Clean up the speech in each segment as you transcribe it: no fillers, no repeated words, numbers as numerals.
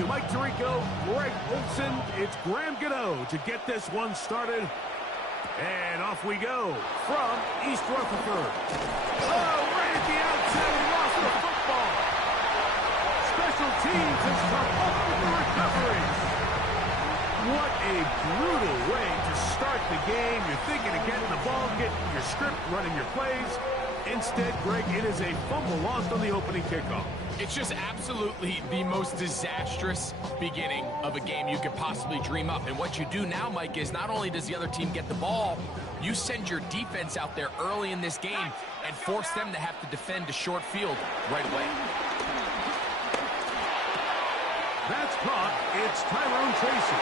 you, Mike Tirico, Greg Olson. It's Graham Gano to get this one started. And off we go from East Rutherford. Oh, right at the outset, he lost the football. Special teams has come up with the recovery. What a brutal way to start the game. You're thinking of getting the ball, getting your script, running your plays. Instead, Greg, it is a fumble lost on the opening kickoff. It's just absolutely the most disastrous beginning of a game you could possibly dream up. And what you do now, Mike, is not only does the other team get the ball, you send your defense out there early in this game and force them to have to defend a short field right away. That's caught. It's Tyrone Tracy.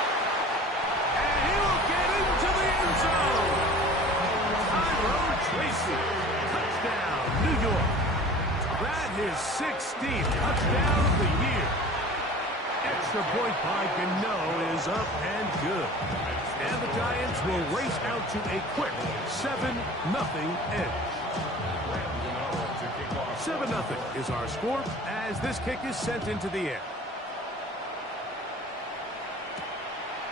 And he will get into the end zone. Tyrone Tracy. Touchdown, New York. That is 16th touchdown of the year. Extra point by Gano is up and good. And the Giants will race out to a quick 7-0 edge. 7-0 is our score as this kick is sent into the air.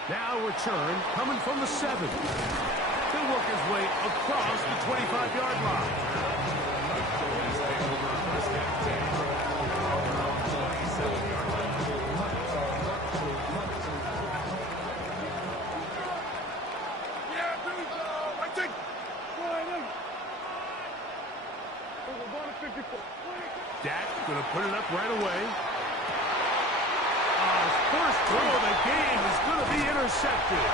Now return coming from the 7. He'll work his way across the 25-yard line. Dak going to put it up right away. First throw of the game is going to be intercepted.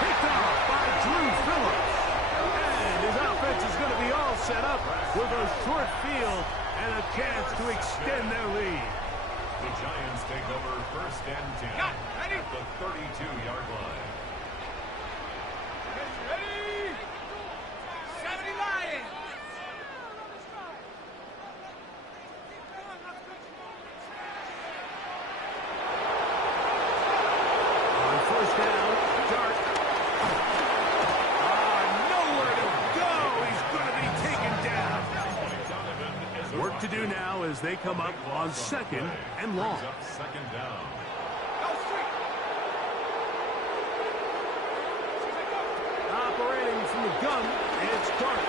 Picked off by Drew Phillips. And his offense is going to be all set up with a short field and a chance to extend their lead. The Giants take over first and 10 at the 32-yard line. Ready? 70 Lions! First down, Dart. Nowhere to go. He's going to be taken down. Work to do now as they come up on second and long. Second down. Operating from the gun, it's Dart.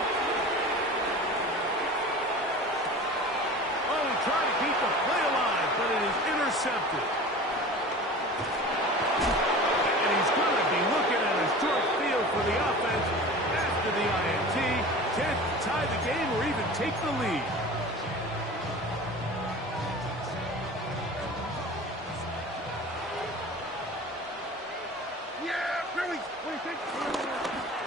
Oh, he tried to keep the play alive, but it is intercepted. Short field for the offense after the INT. Can't tie the game or even take the lead.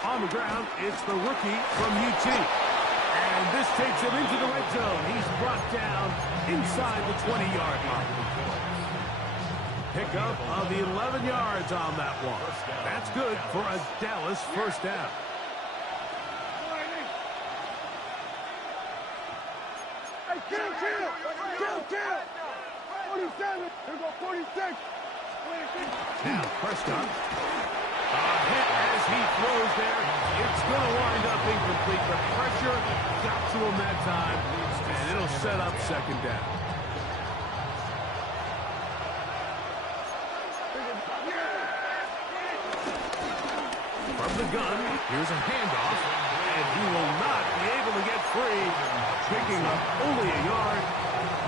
On the ground, it's the rookie from UT. And this takes him into the red zone. He's brought down inside the 20-yard line. Pickup of the 11 yards on that one. That's good for a Dallas first down. Hey, kill! 47! Here go 46! Now, Prescott. Hit as he throws there. It's going to wind up incomplete. The pressure got to him that time, and it'll set up second down. From the gun, here's a handoff, and he will not be able to get free. Picking up only a yard.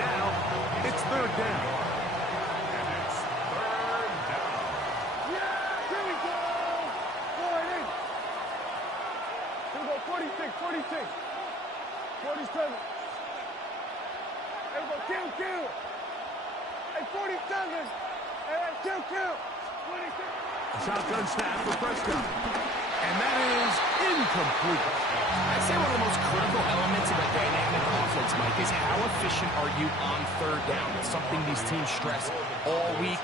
Now, it's third down. And it's third down. Yeah, here we go! Forward in. Here we go, 46, 47. Here we go, kill. And 47. And kill. 26. Shotgun snap for Prescott. And that is incomplete. I'd say one of the most critical elements of a dynamic offense, Mike, is how efficient are you on third down? It's something these teams stress all week.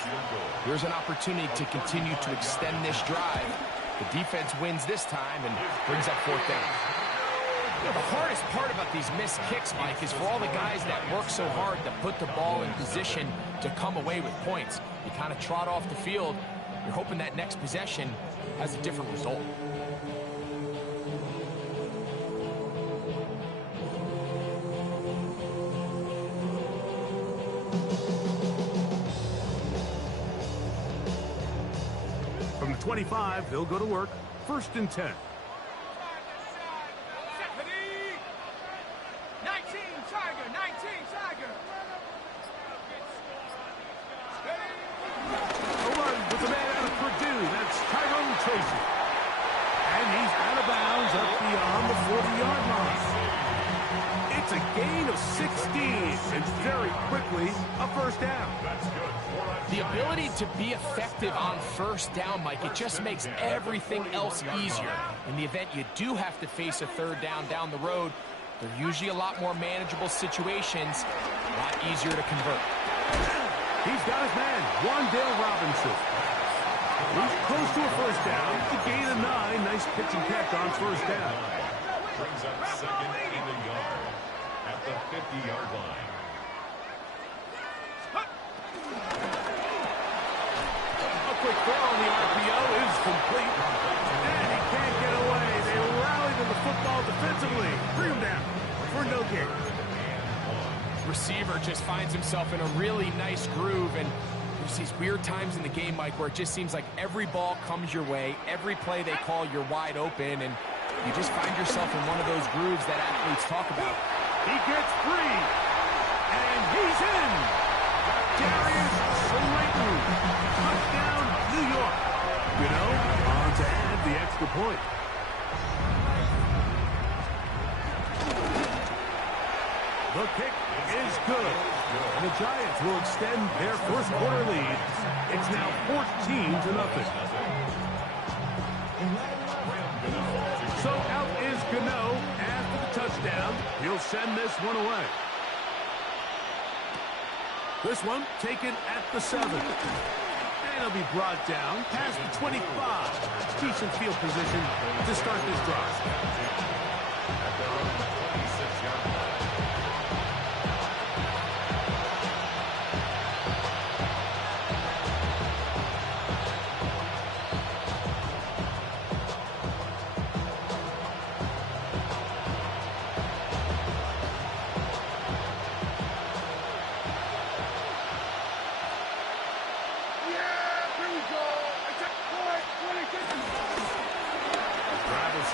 Here's an opportunity to continue to extend this drive. The defense wins this time and brings up fourth down. You know, the hardest part about these missed kicks, Mike, is for all the guys that work so hard to put the ball in position to come away with points. You kind of trot off the field. You're hoping that next possession has a different result. 25, they'll go to work. 1st and 10. 19, Tiger, 19, Tiger. A run with the man out of Purdue. That's Tyrone Tracy. And he's out of bounds up beyond the 40-yard line. It's a gain of 16, and very quickly, a 1st down. The ability to be effective on 1st down, Mike, it just makes everything else easier. In the event you do have to face a 3rd down the road, they're usually a lot more manageable situations, a lot easier to convert. He's got his man, Wan'Dale Robinson. He's close to a 1st down. The gain of 9. Nice pitch and catch on 1st down. Brings up 2nd and a yard at the 50-yard line. A quick throw on the RPO is complete. And he can't get away. They rally to the football defensively. Bring him down for no gain. Receiver just finds himself in a really nice groove, and there's these weird times in the game, Mike, where it just seems like every ball comes your way, every play they call, you're wide open, and you just find yourself in one of those grooves that athletes talk about. He gets free, and he's in. Darius Slayton, touchdown, New York. You know, on to add the extra point. The kick is good. And the Giants will extend their 1st quarter lead. It's now 14-0. So out is Gano after the touchdown. He'll send this one away. This one taken at the 7. And he'll be brought down past the 25. Decent field position to start this drive. At their own 26-yard line.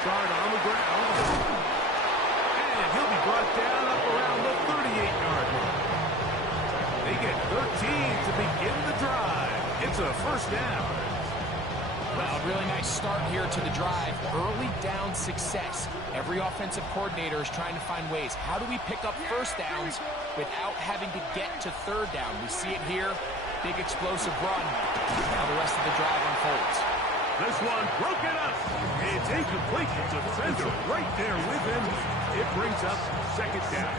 Start on the ground. And he'll be brought down up around the 38-yard line. They get 13 to begin the drive. It's a 1st down. Well, really nice start here to the drive. Early down success. Every offensive coordinator is trying to find ways. How do we pick up 1st downs without having to get to 3rd down? We see it here. Big explosive run. Now the rest of the drive unfolds. This one broken up. It's incomplete. Defender right there with him. It brings up 2nd down.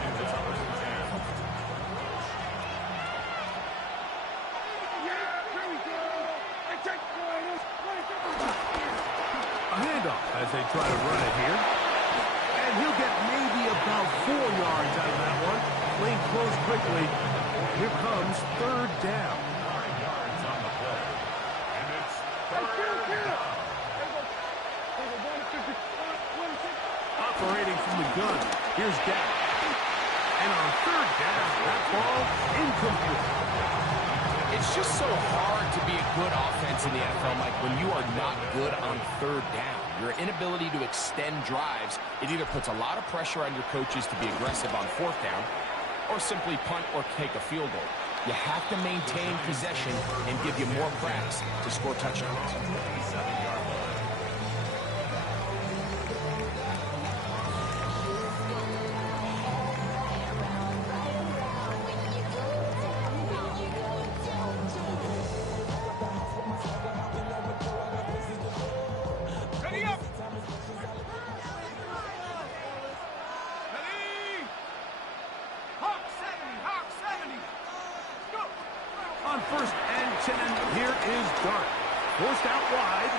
A handoff as they try to run it here. And he'll get maybe about 4 yards out of that one. Playing close quickly. Here comes 3rd down. 9 yards on the play. And it's 3rd down. Operating from the gun. Here's Dak. And on 3rd down, that ball incomplete. It's just so hard to be a good offense in the NFL, Mike, when you are not good on 3rd down. Your inability to extend drives, it either puts a lot of pressure on your coaches to be aggressive on 4th down, or simply punt or take a field goal. You have to maintain possession and give you more cracks to score touchdowns. On 1st and 10, here is Dart. Forced out wide,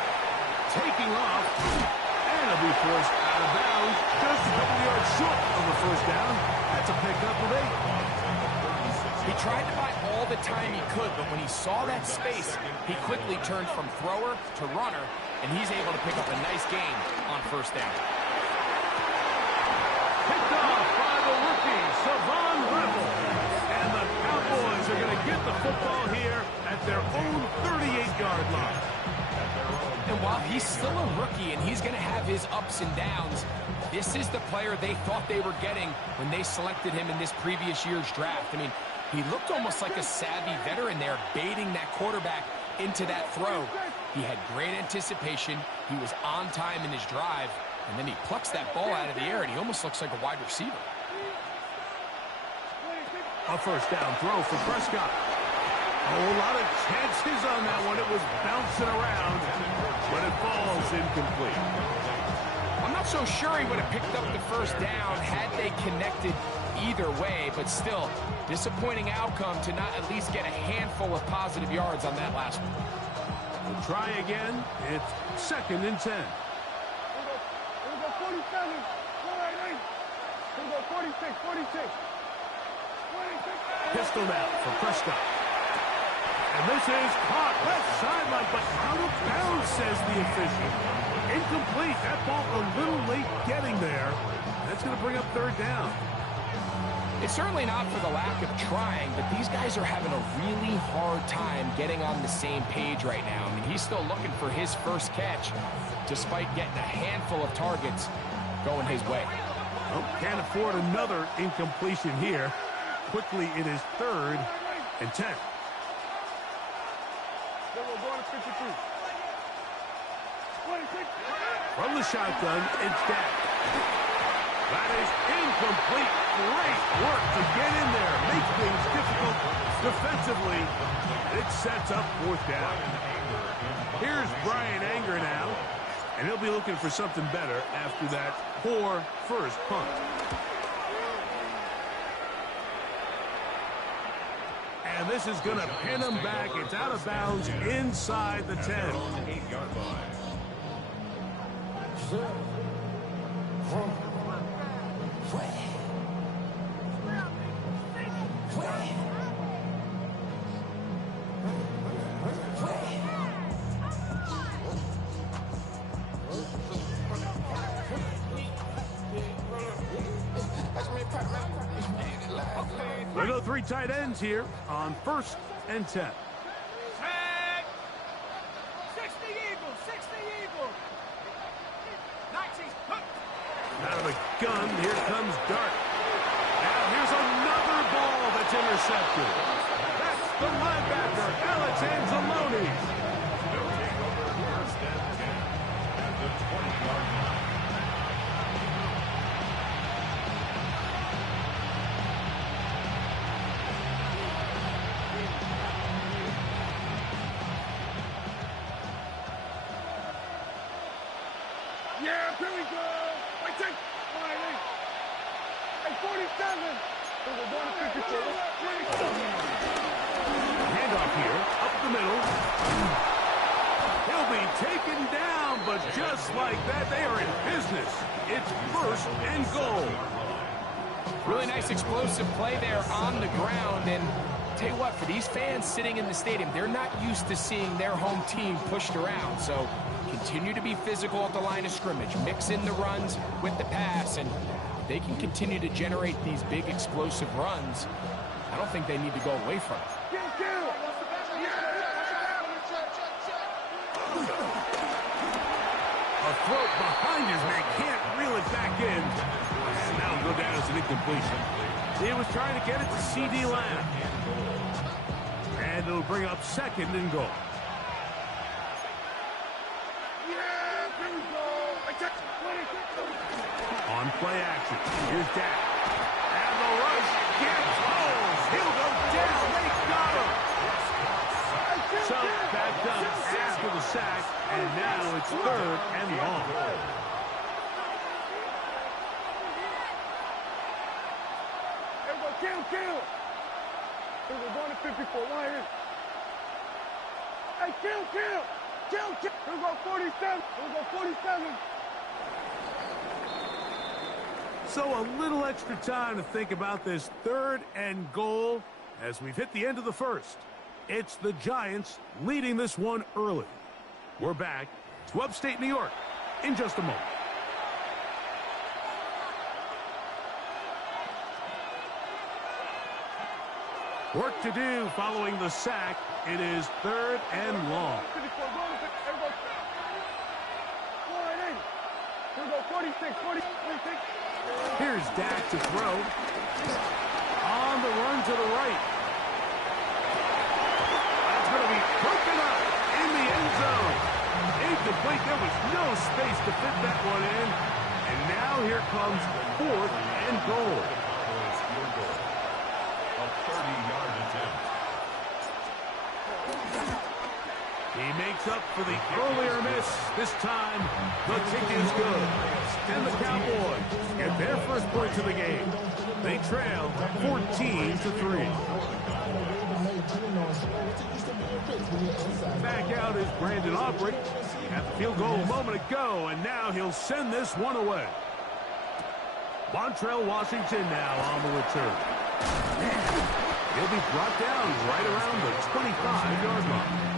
taking off, and he'll be forced out of bounds, just a couple yards short of the 1st down. That's a pickup of 8. He tried to buy all the time he could, but when he saw that space, he quickly turned from thrower to runner, and he's able to pick up a nice gain on 1st down. Picked off by the rookie, Savon Rebel. And the Cowboys are going to get the football here at their own 38-yard line. And while he's still a rookie and he's going to have his ups and downs, this is the player they thought they were getting when they selected him in this previous year's draft. I mean, he looked almost like a savvy veteran there, baiting that quarterback into that throw. He had great anticipation. He was on time in his drive, and then he plucks that ball out of the air, and he almost looks like a wide receiver. A first down throw for Prescott. A whole lot of chances on that one. It was bouncing around, but it falls incomplete. I'm not so sure he would have picked up the first down had they connected either way, but still, disappointing outcome to not at least get a handful of positive yards on that last one. We'll try again. It's 2nd and 10. Here we go, 47. Go right in. Here we go, 46, 46. 26. Pistol now for Prescott. And this is caught left sideline, but out of bounds, says the official. Incomplete. That ball a little late getting there. That's going to bring up 3rd down. It's certainly not for the lack of trying, but these guys are having a really hard time getting on the same page right now. I mean, he's still looking for his first catch, despite getting a handful of targets going his way. Oh, can't afford another incompletion here. Quickly, it is 3rd and 10. From the shotgun, it's Dak. That is incomplete. Great work to get in there. Make things difficult defensively. It sets up 4th down. Here's Bryan Anger now, and he'll be looking for something better after that poor first punt. And this is going to pin him back. It's out of bounds inside the 10. 8-yard line. There go 3 tight ends here on 1st and 10. 60 Eagles, 60 Eagles. 19. Out of the gun, here comes Dart. Now here's another ball that's intercepted. That's the linebacker, Alex Anzalone. They'll take over 1st and 10 at the 20-yard line. Yeah, here we go. Wait, take. Hey, 47. We're going to 54. Handoff here, up the middle. He'll be taken down, but just like that, they are in business. It's 1st and goal. Really nice explosive play there on the ground, and tell you what, for these fans sitting in the stadium, they're not used to seeing their home team pushed around, so continue to be physical at the line of scrimmage, mix in the runs with the pass, and they can continue to generate these big explosive runs. I don't think they need to go away from it. A throat behind his man, can't reel it back in. And now it'll go down as an incompletion. He was trying to get it to C.D. Lamb. And it'll bring up 2nd and goal. On play action, here's Dak. And the rush gets holes. He'll go down. They got him. So that comes after the sack, and now it's 3rd and long. Here we go, kill. Here we're going to 54. Why is? Hey, kill. Here we go, 47. Here we go, 47. So a little extra time to think about this 3rd and goal as we've hit the end of the first. It's the Giants leading this one early. We're back to upstate New York in just a moment. Work to do following the sack. It is 3rd and long. 54, 46, 46. Here's Dak to throw. On the run to the right. That's going to be broken up in the end zone. Incomplete. There was no space to fit that one in. And now here comes 4th and goal. A 30-yard attempt. He makes up for the earlier miss. This time, the kick is good. And the Cowboys get their first points of the game. They trail 14-3. Back out is Brandon Aubrey. At the field goal a moment ago, and now he'll send this one away. Montrell Washington now on the return. He'll be brought down right around the 25-yard line.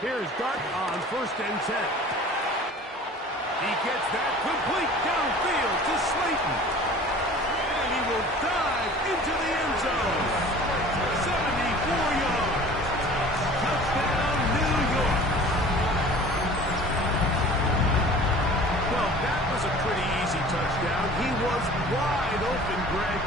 Here's Dart on 1st and 10. He gets that complete downfield to Slayton. And he will dive into the end zone. 74 yards. Touchdown, New York. Well, that was a pretty easy touchdown. He was wide open, Greg.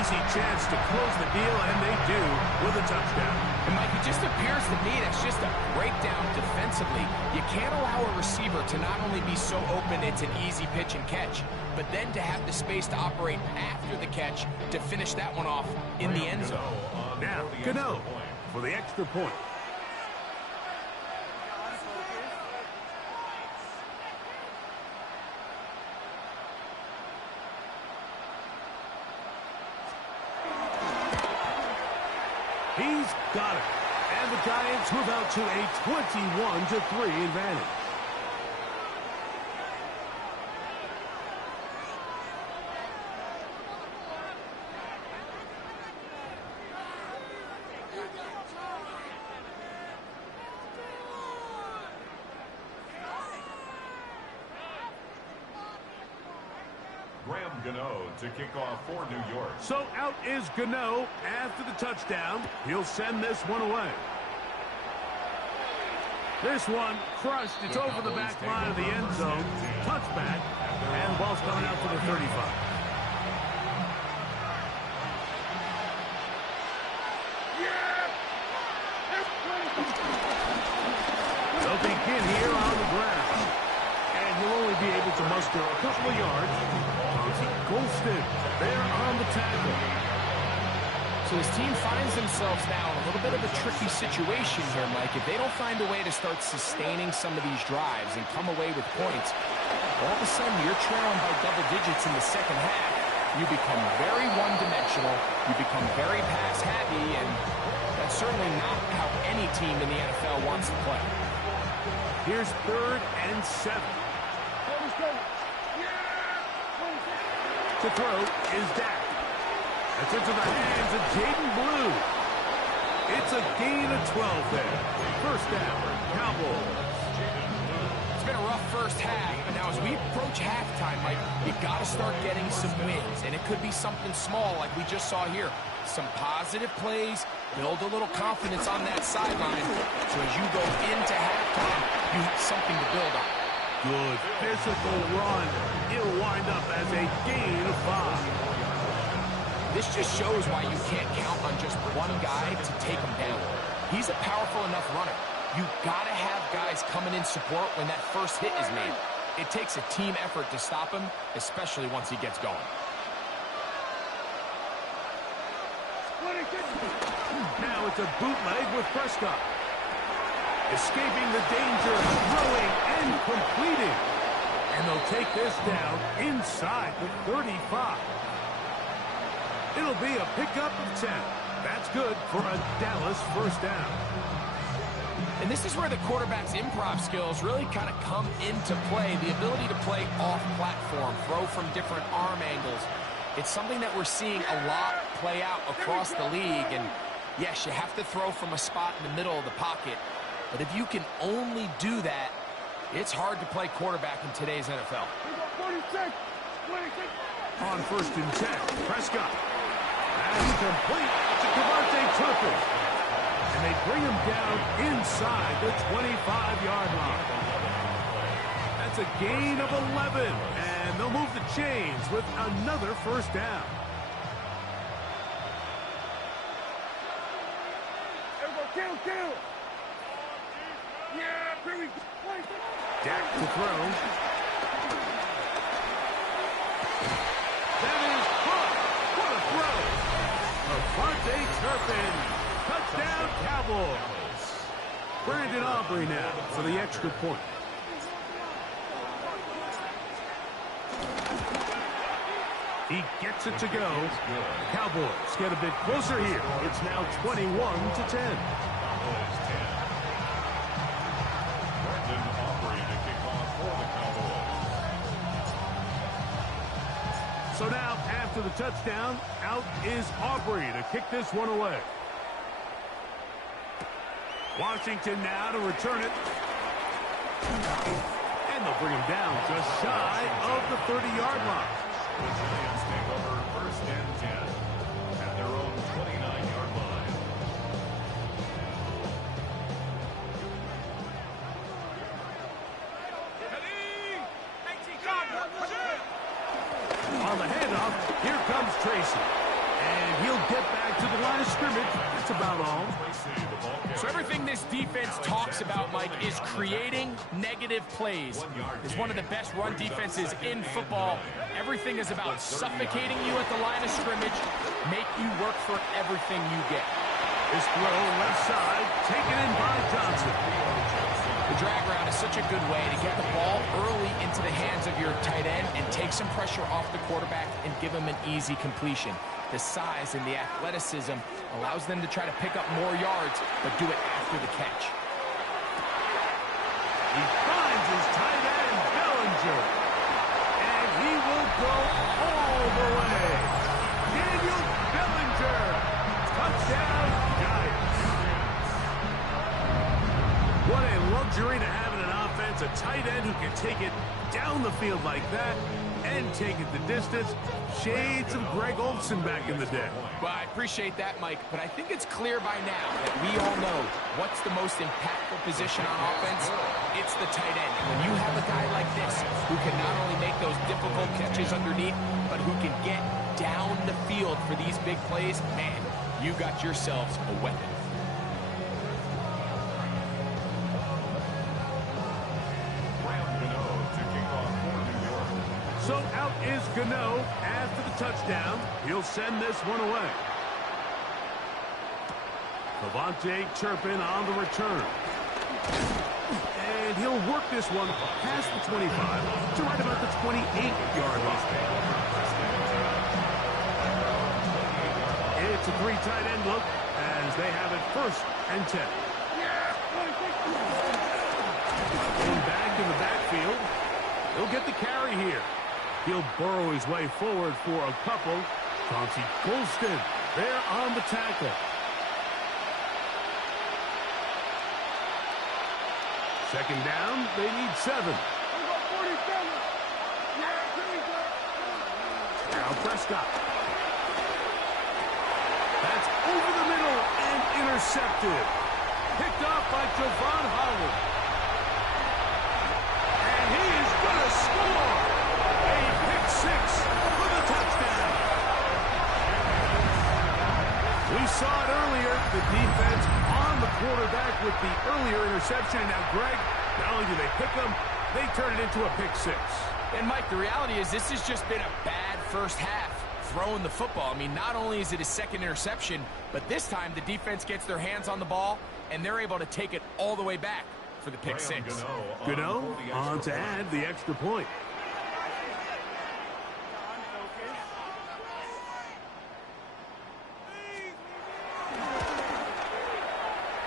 Easy chance to close the deal, and they do with a touchdown. And Mike, it just appears to me that's just a breakdown defensively. You can't allow a receiver to not only be so open it's an easy pitch and catch, but then to have the space to operate after the catch to finish that one off in the end zone. Now, Gano for the extra point. He's got it. And the Giants move out to a 21-3 advantage. Graham Gano to kick off for New York. So out is Gano after the touchdown. He'll send this one away. This one crushed. It's over the back line of the end zone. Touchback. And the ball's coming out to the 35. They'll begin here on the ground. And he'll only be able to muster a couple of yards. Golston there on the tackle. So his team finds themselves now in a little bit of a tricky situation here, Mike. If they don't find a way to start sustaining some of these drives and come away with points, all of a sudden you're trailing by double digits in the second half. You become very one-dimensional. You become very pass-happy, and that's certainly not how any team in the NFL wants to play. Here's 3rd and 7. To throw is Dak. That's into the hands of Jaden Blue. It's a gain of 12 there. First down, Cowboys. It's been a rough first half, but now as we approach halftime, Mike, you got to start getting some wins, and it could be something small like we just saw here. Some positive plays, build a little confidence on that sideline, so as you go into halftime, you have something to build on. Good physical run. It'll wind up as a gain of 5. This just shows why you can't count on just one guy to take him down. He's a powerful enough runner. You've got to have guys coming in support when that first hit is made. It takes a team effort to stop him, especially once he gets going. Now it's a bootleg with Prescott. Escaping the danger, throwing and completing. And they'll take this down inside the 35. It'll be a pickup of 10. That's good for a Dallas first down. And this is where the quarterback's improv skills really kind of come into play. The ability to play off-platform, throw from different arm angles. It's something that we're seeing a lot play out across the league. And Yes, you have to throw from a spot in the middle of the pocket, but if you can only do that, it's hard to play quarterback in today's NFL. 46, 26. On 1st and 10, Prescott. That's complete to Devontae Turpin. And they bring him down inside the 25-yard line. That's a gain of 11, and they'll move the chains with another first down. Kill. Yeah, here we go. Dak to throw. That is caught. What a throw. Devontae Turpin. Touchdown, Cowboys. Brandon Aubrey now for the extra point. He gets it to go. Cowboys get a bit closer here. It's now 21-10. So now, after the touchdown, out is Aubrey to kick this one away. Washington now to return it. And they'll bring him down just shy of the 30-yard line. The Giants take over 1st and 10 at their own 29-yard line. On the handoff, here comes Tracy. And he'll get back to the line of scrimmage. That's about all. So everything this defense talks about, Mike, is creating negative plays. It's one of the best run defenses in football. Everything is about suffocating you at the line of scrimmage, make you work for everything you get. This throw left side, taken in by Johnson. The drag route is such a good way to get the ball early into the hands of your tight end and take some pressure off the quarterback and give him an easy completion. The size and the athleticism allows them to try to pick up more yards, but do it after the catch. He finds his tight end, Bellinger. And he will go all the way. Daniel Bellinger. Touchdown, Giants. What a luxury to have in an offense. A tight end who can take it down the field like that and take it the distance. Shades of Greg Olsen back in the day. Well, I appreciate that, Mike, but I think it's clear by now that we all know what's the most impactful position on offense. It's the tight end. When you have a guy like this who can not only make those difficult catches underneath, but who can get down the field for these big plays, man, you got yourselves a weapon. So out is Gano after the touchdown. He'll send this one away. Devontae Turpin on the return. And he'll work this one past the 25 to right about the 28-yard line. It's a 3 tight end look as they have it 1st and 10. And back in the backfield. He'll get the carry here. He'll burrow his way forward for a couple. Chauncey Golston there on the tackle. Second down, they need 7. Now Prescott. That's over the middle and intercepted. Picked off by Javon Holland. And he is going to score. A pick 6 for the touchdown. We saw it earlier, the defense on the quarterback with the earlier interception. And now, Greg, not only do they pick him, they turn it into a pick 6. And, Mike, the reality is this has just been a bad first half throwing the football. I mean, not only is it his second interception, but this time the defense gets their hands on the ball, and they're able to take it all the way back for the pick 6. Gano on to add the extra point.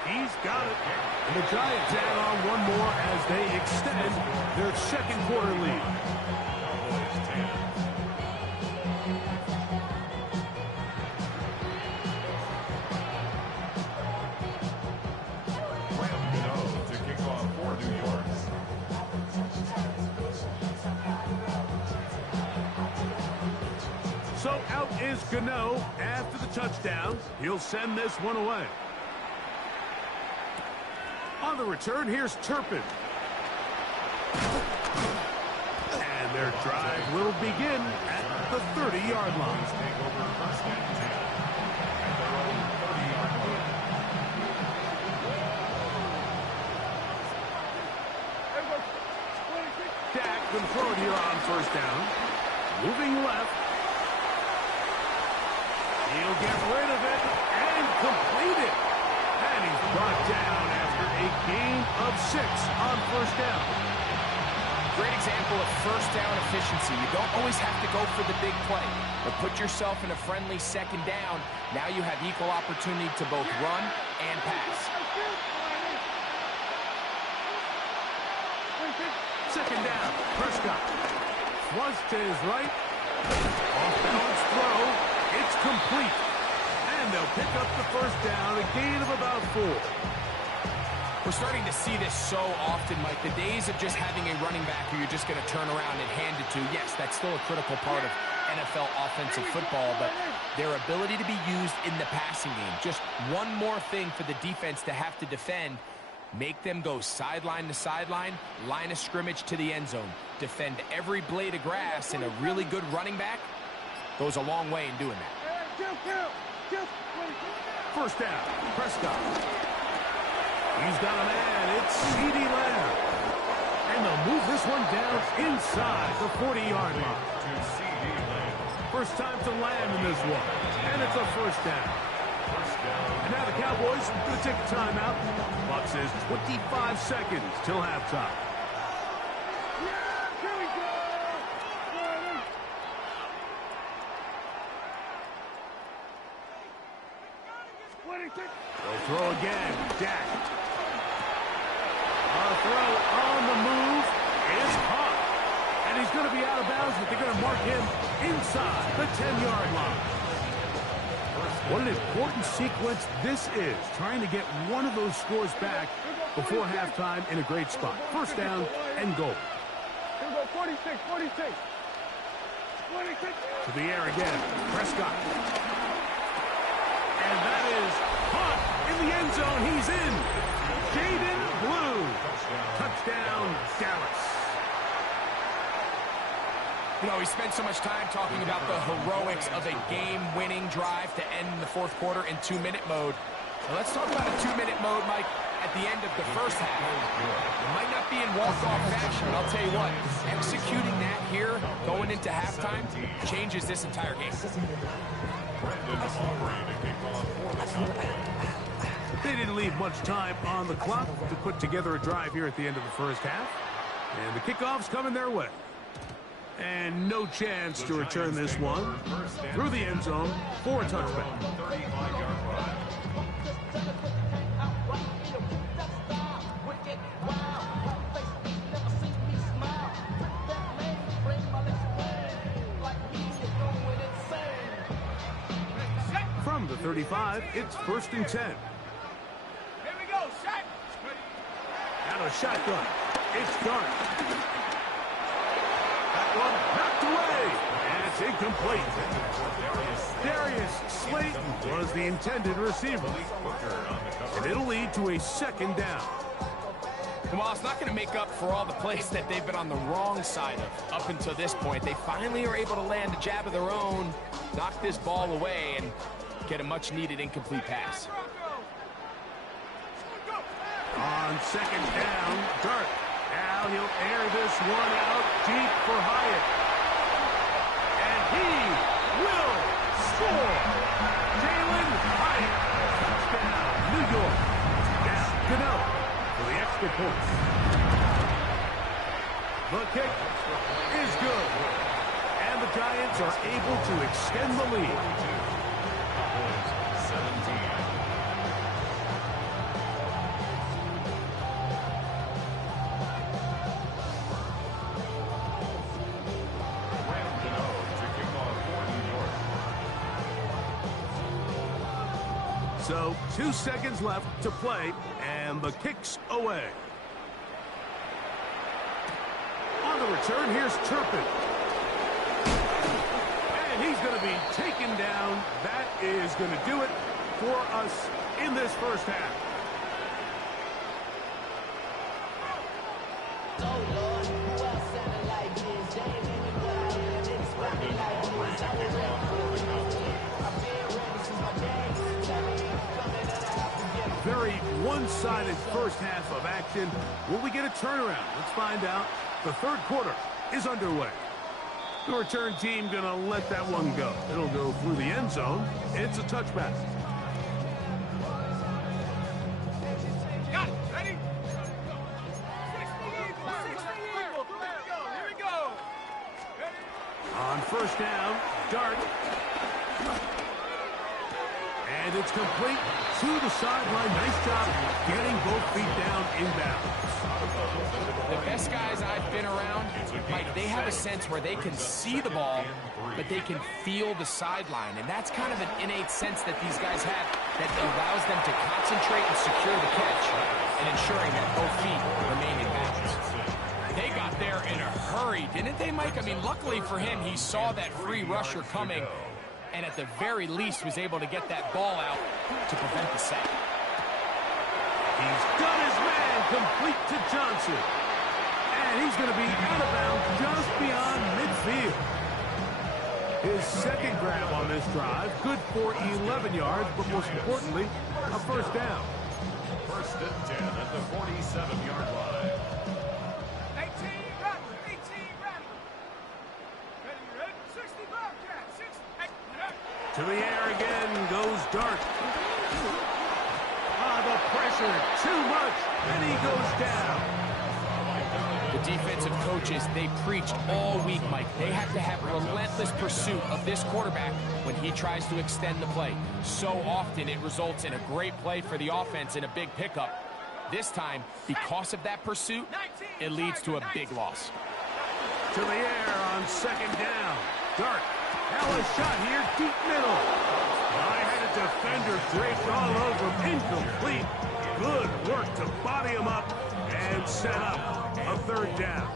He's got it. And the Giants add on one more as they extend their second quarter lead. So out is Gano after the touchdown. He'll send this one away. On the return, here's Turpin. And their drive will begin at the 30-yard line. Dak can throw it here on first down. Moving left. He'll get rid of it and complete it. And he's brought down after a gain of 6 on first down. Great example of first down efficiency. You don't always have to go for the big play, but put yourself in a friendly second down. Now you have equal opportunity to both run and pass. Second down, Prescott. Flush to his right. Off-balance throw. It's complete. And they'll pick up the first down, a gain of about 4. We're starting to see this so often, Mike. The days of just having a running back who you're just going to turn around and hand it to, yes, that's still a critical part of NFL offensive football, but their ability to be used in the passing game, just one more thing for the defense to have to defend. Make them go sideline to sideline, line of scrimmage to the end zone. Defend every blade of grass, and a really good running back goes a long way in doing that. First down, Prescott. He's got a man. It's CeeDee Lamb. And they'll move this one down inside the 40-yard line. First time to Lamb in this one. And it's a first down. And now the Cowboys are going to take a timeout. Clock says 25 seconds till halftime. Here we go. They'll throw again. Dak. A throw on the move is caught. And he's going to be out of bounds, but they're going to mark him inside the 10-yard line. What an important sequence this is, trying to get one of those scores back before halftime in a great spot. First down and goal. Here we go, 46. To the air again, Prescott. And that is caught in the end zone. He's in. Jaden Blue. Touchdown, Dallas. You know, we spent so much time talking about the heroics of a game-winning drive to end the fourth quarter in 2-minute mode. Now let's talk about a 2-minute mode, Mike, at the end of the first half. It might not be in walk-off fashion, but I'll tell you what, executing that here, going into halftime, changes this entire game. They didn't leave much time on the clock to put together a drive here at the end of the first half. And the kickoff's coming their way. And no chance to return this one through the end zone for a touchback. From the 35, it's 1st and 10. Here we go, shot. Out of shotgun. It's Dart. That one knocked away. And it's incomplete. Darius Slayton was the intended receiver. And it'll lead to a second down. Well, it's not going to make up for all the plays that they've been on the wrong side of up until this point. They finally are able to land a jab of their own, knock this ball away, and get a much-needed incomplete pass. On second down, Dart. Now he'll air this one out deep for Hyatt. And he will score. Jalen Hyatt. Touchdown, New York. Now, Gano for the extra point. The kick is good. And the Giants are able to extend the lead. 17. So 2 seconds left to play, and the kick's away. On the return, here's Turpin. And he's going to be be taken down. That is going to do it for us in this first half. Very one-sided first half of action. Will we get a turnaround? Let's find out. The third quarter is underway. The return team going to let that one go. It'll go through the end zone. It's a touchback. Got it. Ready? 60 people. Here we go. On first down, Dart. And it's complete to the sideline. Nice job getting both feet down inbounds. The best guys I've been around, Mike, they have a sense where they can see the ball, but they can feel the sideline. And that's kind of an innate sense that these guys have that allows them to concentrate and secure the catch and ensuring that both feet remain in bounds. They got there in a hurry, didn't they, Mike? I mean, luckily for him, he saw that free rusher coming and at the very least was able to get that ball out to prevent the sack. He's got his man complete to Johnson. And he's going to be out of bounds just beyond midfield. His second grab on this drive, good for 11 yards, but most importantly, a first down. First and 10 at the 47-yard line. 18 Rattler. 18 Rattler. Ready? 60 Bobcat. 60. To the air again goes Dart. The pressure, too much, and he goes down. The defensive coaches, they preached all week, Mike. They have to have relentless pursuit of this quarterback when he tries to extend the play. So often it results in a great play for the offense and a big pickup. This time, because of that pursuit, it leads to a big loss. To the air on second down. Dart. Now a shot here, deep middle. High-headed defender draped all over him. Incomplete. Good work to body him up and set up a third down.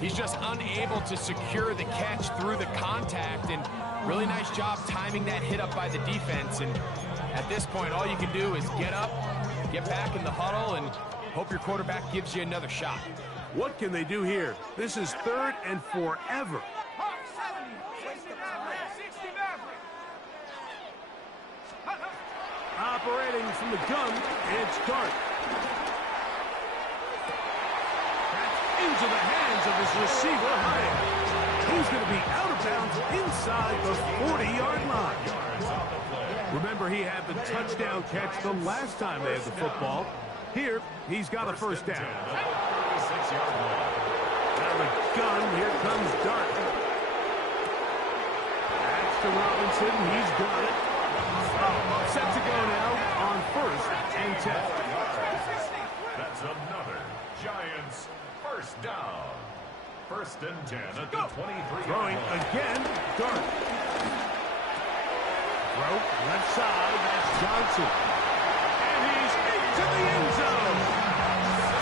He's just unable to secure the catch through the contact, and really nice job timing that hit up by the defense. And at this point, all you can do is get up, get back in the huddle, and hope your quarterback gives you another shot. What can they do here? This is third and forever. Operating from the gun, it's Dart. That's into the hands of his receiver, Hyatt. He's going to be out of bounds inside the 40-yard line. Remember, he had the touchdown catch the last time they had the football. Here, he's got a first down. Out of the gun, here comes Dart. That's to Robinson, he's got it. Set to go now on first and 10. That's another Giants first down. First and 10 at the 23. Throwing again, Dart. Throw, left side, that's Johnson. And he's into the end zone.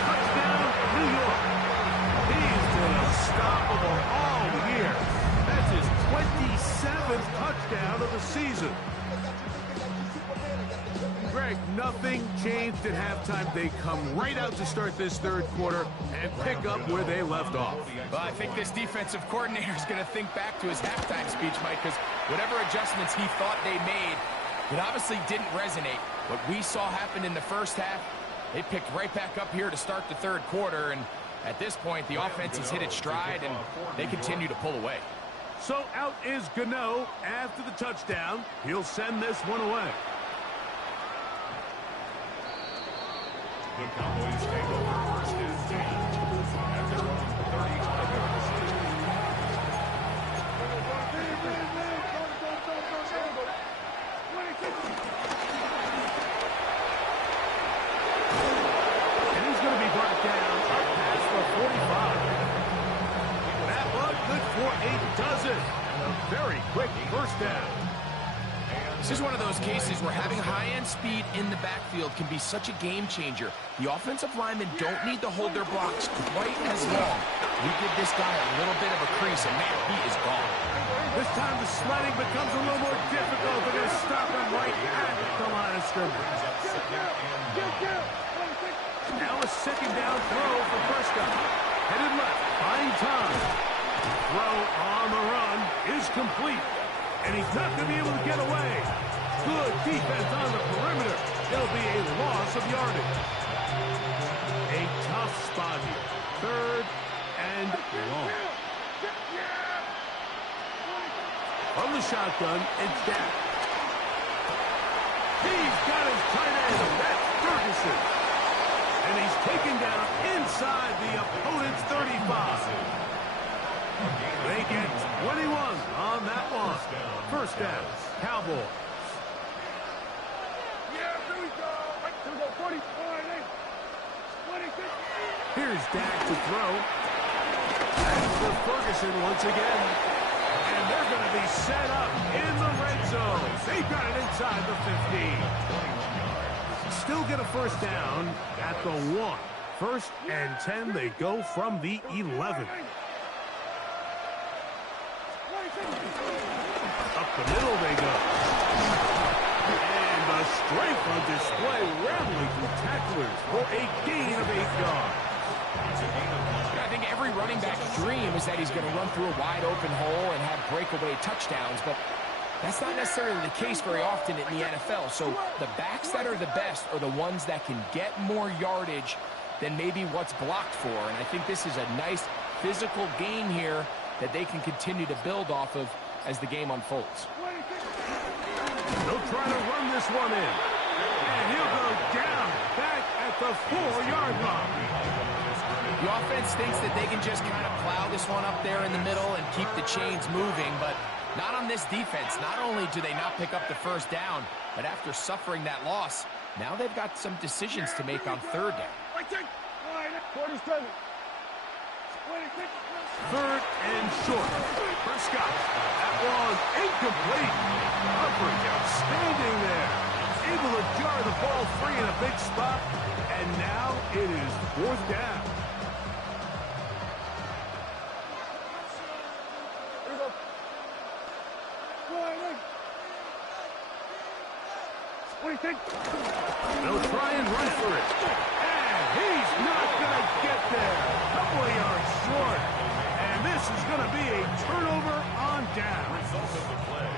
Touchdown, New York. He's been unstoppable all year. That's his 27th touchdown of the season. Greg, nothing changed at halftime. They come right out to start this third quarter and pick up where they left off. Well, I think this defensive coordinator is going to think back to his halftime speech, Mike, because whatever adjustments he thought they made, it obviously didn't resonate. What we saw happen in the first half, they picked right back up here to start the third quarter, and at this point, the offense has hit its stride, and they continue to pull away. So out is Gano after the touchdown. He'll send this one away. The Cowboys take over first and 10 at their own 35-yard line. And he's going to be brought down up past the 45. That one good for a dozen. And a very quick first down. This is one of those cases where having high-end speed in the backfield can be such a game changer. The offensive linemen don't need to hold their blocks quite as long. We give this guy a little bit of a crease, and man, he is gone. This time the sledding becomes a little more difficult. They're going to stop him right at the line of scrimmage. Now a second down throw for Prescott. Headed left, buying time. Throw on the run is complete. And he's not going to be able to get away. Good defense on the perimeter. It'll be a loss of yardage. A tough spot here. Third and long. From the shotgun, it's Dak. He's got his tight end. That's Ferguson. And he's taken down inside the opponent's 35. They get 21 on that one. First down, Cowboys. Here's Dak to throw. And for Ferguson once again. And they're going to be set up in the red zone. They've got it inside the 15. Still get a first down at the 1. First and 10, they go from the 11. Up the middle they go. And the strength on display, rambling through tacklers for a gain of 8 yards. I think every running back's dream is that he's going to run through a wide open hole and have breakaway touchdowns, but that's not necessarily the case very often in the NFL. So the backs that are the best are the ones that can get more yardage than maybe what's blocked for. And I think this is a nice physical gain here that they can continue to build off of as the game unfolds. They'll try to run this one in. And he'll go down back at the 4-yard line. The offense thinks that they can just kind of plow this one up there in the middle and keep the chains moving, but not on this defense. Not only do they not pick up the first down, but after suffering that loss, now they've got some decisions to make on third down. 47. Third and short. Prescott. That one incomplete. Coverage outstanding there. Able to jar the ball free in a big spot. And now it is fourth down. They'll try and run for it. And he's not going to get there. Couple of yards short. And this is going to be a turnover on down. Result of the play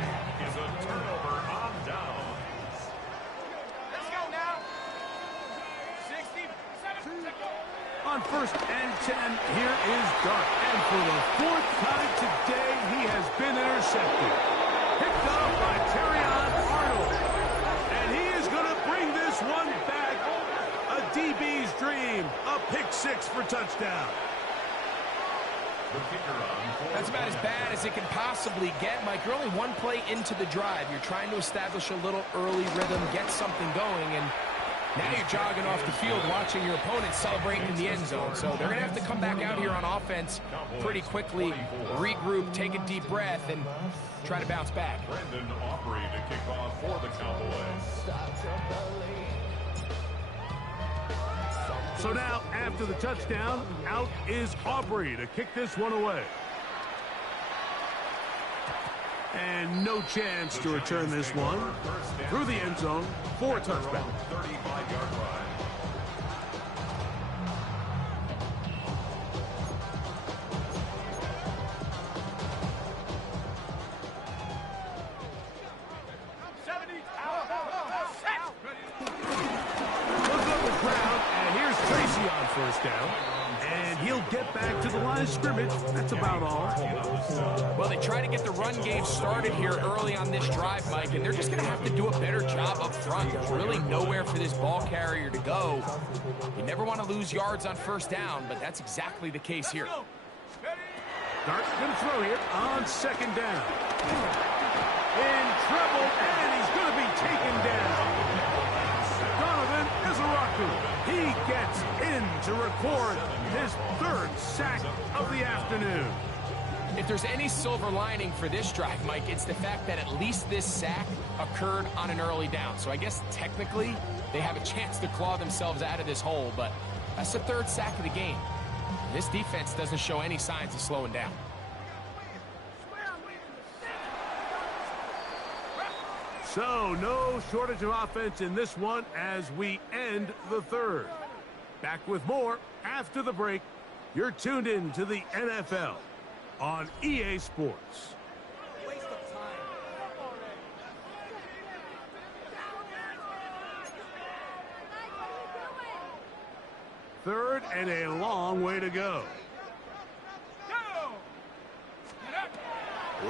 is a turnover on downs. Let's go now. 67. On first and 10, here is Dart. And for the 4th time today, he has been intercepted. Picked up by Terrion Arnold. And he is going to bring this one back. A DB's dream. A pick-6 for touchdown. That's about as bad as it can possibly get, Mike. You're only one play into the drive. You're trying to establish a little early rhythm, get something going, and now you're jogging off the field watching your opponent celebrating in the end zone. So they're going to have to come back out here on offense pretty quickly, regroup, take a deep breath, and try to bounce back. Brendan Aubrey to kick off for the Cowboys. So now, after the touchdown, out is Aubrey to kick this one away. And no chance to return this one through the end zone for a touchdown. 35-yard line. First down, and he'll get back to the line of scrimmage. That's about all. Well, they try to get the run game started here early on this drive, Mike, and they're just going to have to do a better job up front. There's really nowhere for this ball carrier to go. You never want to lose yards on first down, but that's exactly the case here. Dart's going to throw here on second down. In trouble, and he's going to be taken down. Donovan Izaraku. He gets in to record his 3rd sack of the afternoon. If there's any silver lining for this drive, Mike, it's the fact that at least this sack occurred on an early down. So I guess technically they have a chance to claw themselves out of this hole, but that's the 3rd sack of the game. This defense doesn't show any signs of slowing down. So, no shortage of offense in this one as we end the third. Back with more after the break. You're tuned in to the NFL on EA Sports. Waste of time. Third and a long way to go.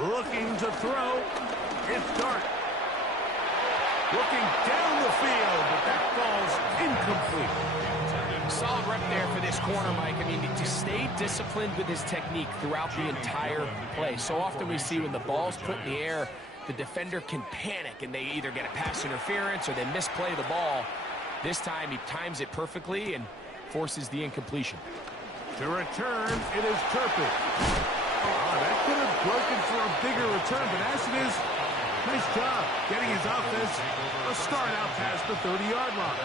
Looking to throw. It's Dart. Looking down the field, but that falls incomplete. Solid rep there for this corner, Mike. I mean, to stay disciplined with his technique throughout the entire play. So often we see when the ball's put in the air, the defender can panic, and they either get a pass interference or they misplay the ball. This time, he times it perfectly and forces the incompletion. To return, it is Turpin. That could have broken for a bigger return, but as it is, nice job getting his offense a start out past the 30-yard line.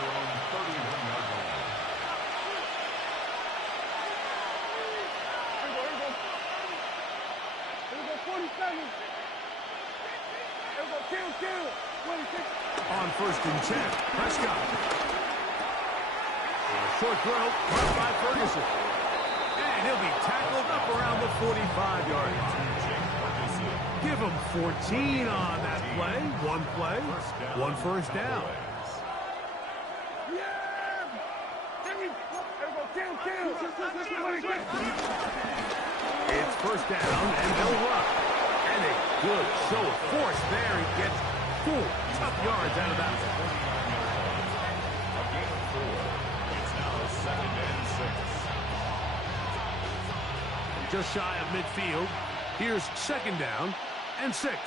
On 1st and 10, Prescott. A short throw, caught by Ferguson. And he'll be tackled up around the 45-yard line. Give him 14 on that play. One first down. It's first down, and they'll run. And a good show of force there. He gets 4 tough yards out of that one. It's now 2nd and 6. Just shy of midfield. Here's 2nd down and 6. Yeah,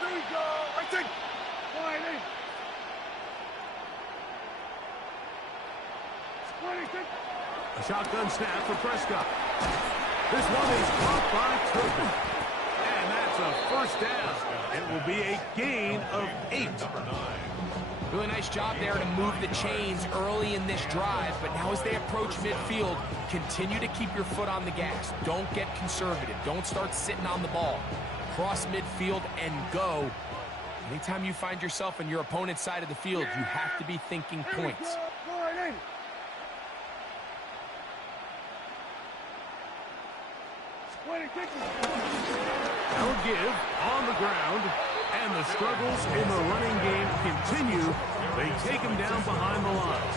there we go. I think. A shotgun snap for Prescott. This one is caught by Turpin. And that's a first down. It will be a gain of 8. Really nice job there to move the chains early in this drive, but now as they approach midfield, continue to keep your foot on the gas. Don't get conservative. Don't start sitting on the ball. Cross midfield and go. Anytime you find yourself on your opponent's side of the field, you have to be thinking points. They'll give on the ground, and the struggles in the running game continue. They take him down behind the lines.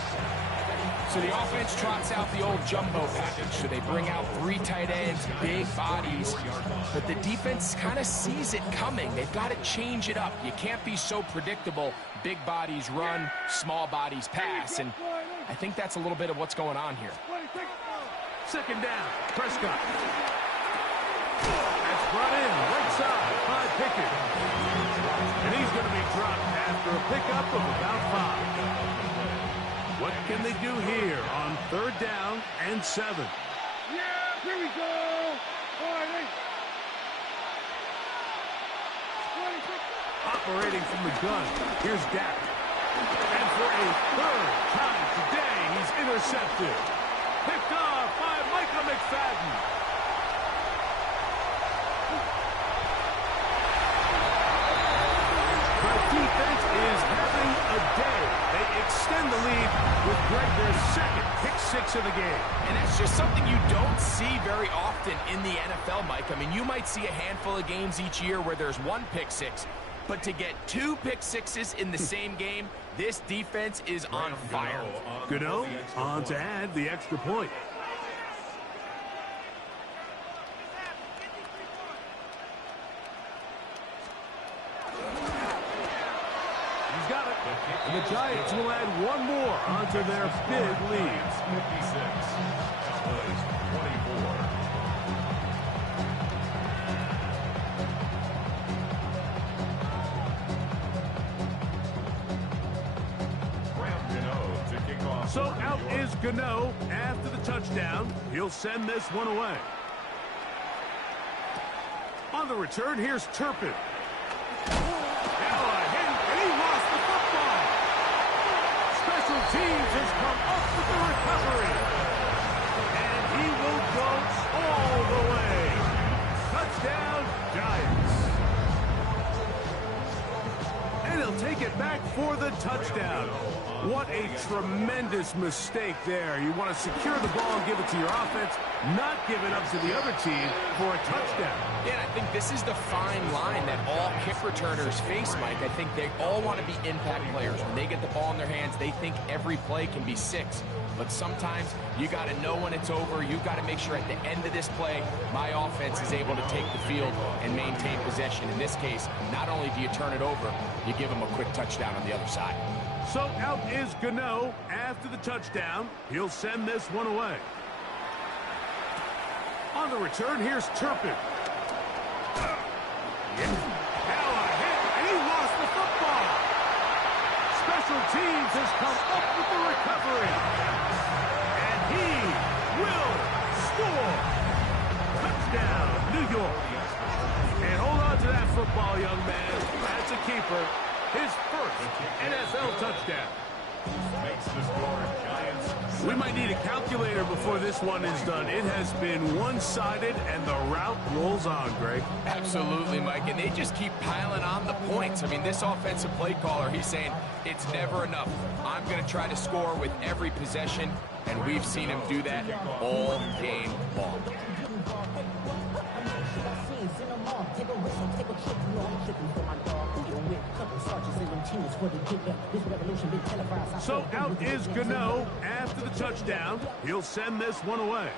So the offense trots out the old jumbo package. So they bring out 3 tight ends, big bodies. But the defense kind of sees it coming. They've got to change it up. You can't be so predictable. Big bodies run, small bodies pass. And I think that's a little bit of what's going on here. 2nd down, Prescott. That's brought in right side by Pickett. And he's going to be dropped after a pickup of about 5. What can they do here on 3rd down and 7? Yeah, here we go. Operating from the gun, here's Dak. And for a 3rd time today, he's intercepted. Picked off by Micah McFadden. Defense is having a day. They extend the lead with Greg, their 2nd pick-6 of the game. And that's just something you don't see very often in the NFL, Mike. I mean, you might see a handful of games each year where there's 1 pick-6, but to get 2 pick-6s in the same game, this defense is on fire. Gano on to add the extra point. And the Giants will add 1 more onto their big lead. 56. Cowboys 24. Graham Gano to kick off. So out is Gano after the touchdown. He'll send this one away. On the return, here's Turpin. Teams has come up with the recovery. And he will go all the way. Touchdown, Giants. And he'll back for the touchdown. What a tremendous mistake there. You want to secure the ball and give it to your offense, not give it up to the other team for a touchdown. Yeah, I think this is the fine line that all kick returners face, Mike. I think they all want to be impact players. When they get the ball in their hands, they think every play can be 6. But sometimes you got to know when it's over. You got to make sure at the end of this play, my offense is able to take the field and maintain possession. In this case, not only do you turn it over, you give them a quick touchdown on the other side. So out is Gano after the touchdown. He'll send this one away. On the return, here's Turpin. Now a hit, and he lost the football. Special teams has come up with the recovery. And he will score. Touchdown, New York. And hold on to that football, young man. That's a keeper. His first NFL touchdown. Makes the score Giants. We might need a calculator before this one is done. It has been one-sided, and the route rolls on, Greg. Absolutely, Mike, and they just keep piling on the points. I mean, this offensive play caller, he's saying it's never enough. I'm going to try to score with every possession, and we've seen him do that all game long. So out is Gano after the touchdown. He'll send this one away.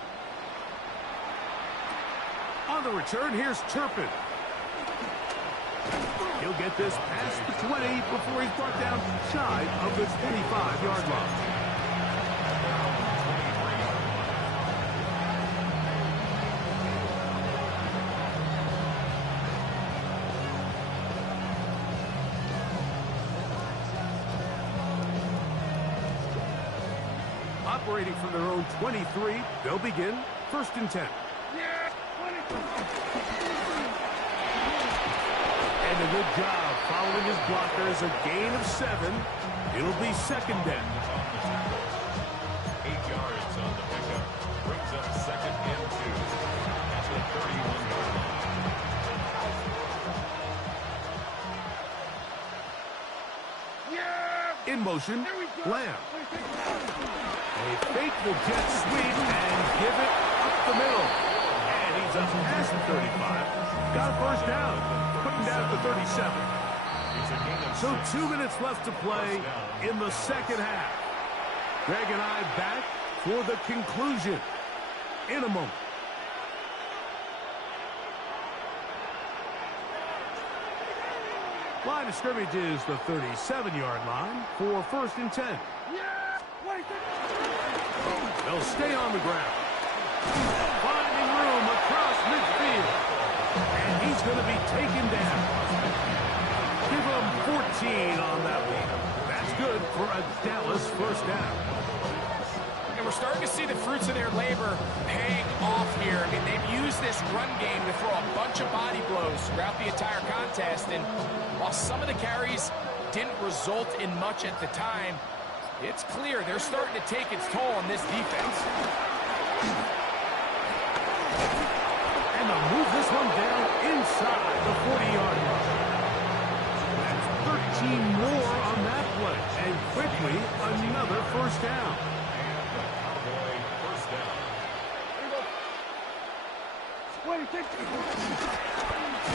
On the return, here's Turpin. He'll get this past the 20 before he's brought down shy of the 25-yard line. Operating from their own 23, they'll begin 1st and 10. And a good job following his blockers, a gain of 7. It'll be 2nd down. 8 yards on the pickup. Brings up 2nd and 2 at the 31-yard line. In motion, Lamb. A faithful jet sweep and give it up the middle. And he's up past the 35. Got a 1st down. Putting down at the 37. So 2 minutes left to play in the 2nd half. Greg and I back for the conclusion in a moment. Line of scrimmage is the 37-yard line for 1st and 10. They'll stay on the ground. Finding room across midfield. And he's going to be taken down. Give him 14 on that one. That's good for a Dallas 1st down. And we're starting to see the fruits of their labor paying off here. I mean, they've used this run game to throw a bunch of body blows throughout the entire contest. And while some of the carries didn't result in much at the time, it's clear they're starting to take its toll on this defense. And they'll move this one down inside the 40-yard line. That's 13 more on that play. And quickly, another 1st down.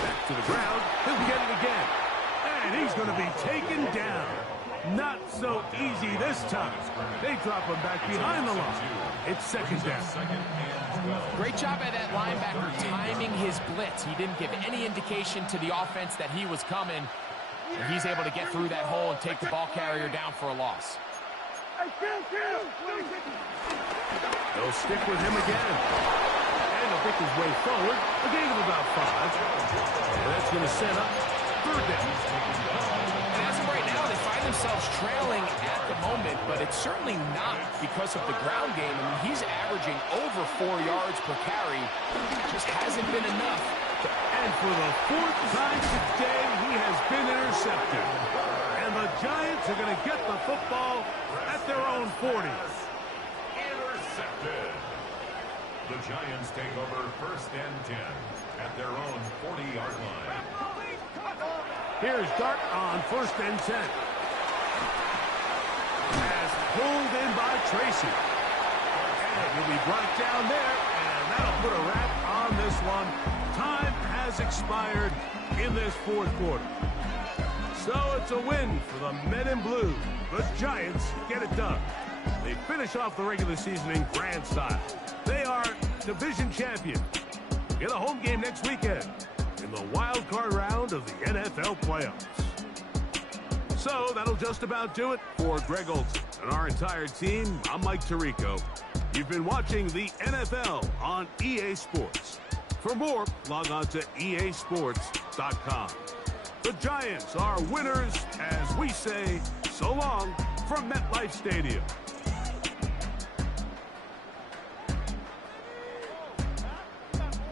Back to the ground. He'll get it again. And he's going to be taken down. Not so easy this time. They drop him back behind the line. It's 2nd down. Great job by that linebacker timing his blitz. He didn't give any indication to the offense that he was coming. And he's able to get through that hole and take the ball carrier down for a loss. They'll stick with him again. And he'll pick his way forward. A gain of about 5. And that's going to set up 3rd down. And as of right now, they find themselves trailing at the moment, but it's certainly not because of the ground game. I mean, he's averaging over 4 yards per carry. Just hasn't been enough. And for the 4th time today, he has been intercepted. And the Giants are going to get the football at their own 40. Intercepted. The Giants take over 1st and 10 at their own 40-yard line. Here's Dart on 1st and 10. pulled in by Tracy. And he'll be brought down there, and that'll put a wrap on this one. Time has expired in this fourth quarter. So it's a win for the men in blue. The Giants get it done. They finish off the regular season in grand style. They are division champion. Get a home game next weekend in the wild card round of the NFL playoffs. So that'll just about do it for Greg Olsen and our entire team. I'm Mike Tirico. You've been watching the NFL on EA Sports. For more, log on to easports.com. The Giants are winners as we say so long from MetLife Stadium.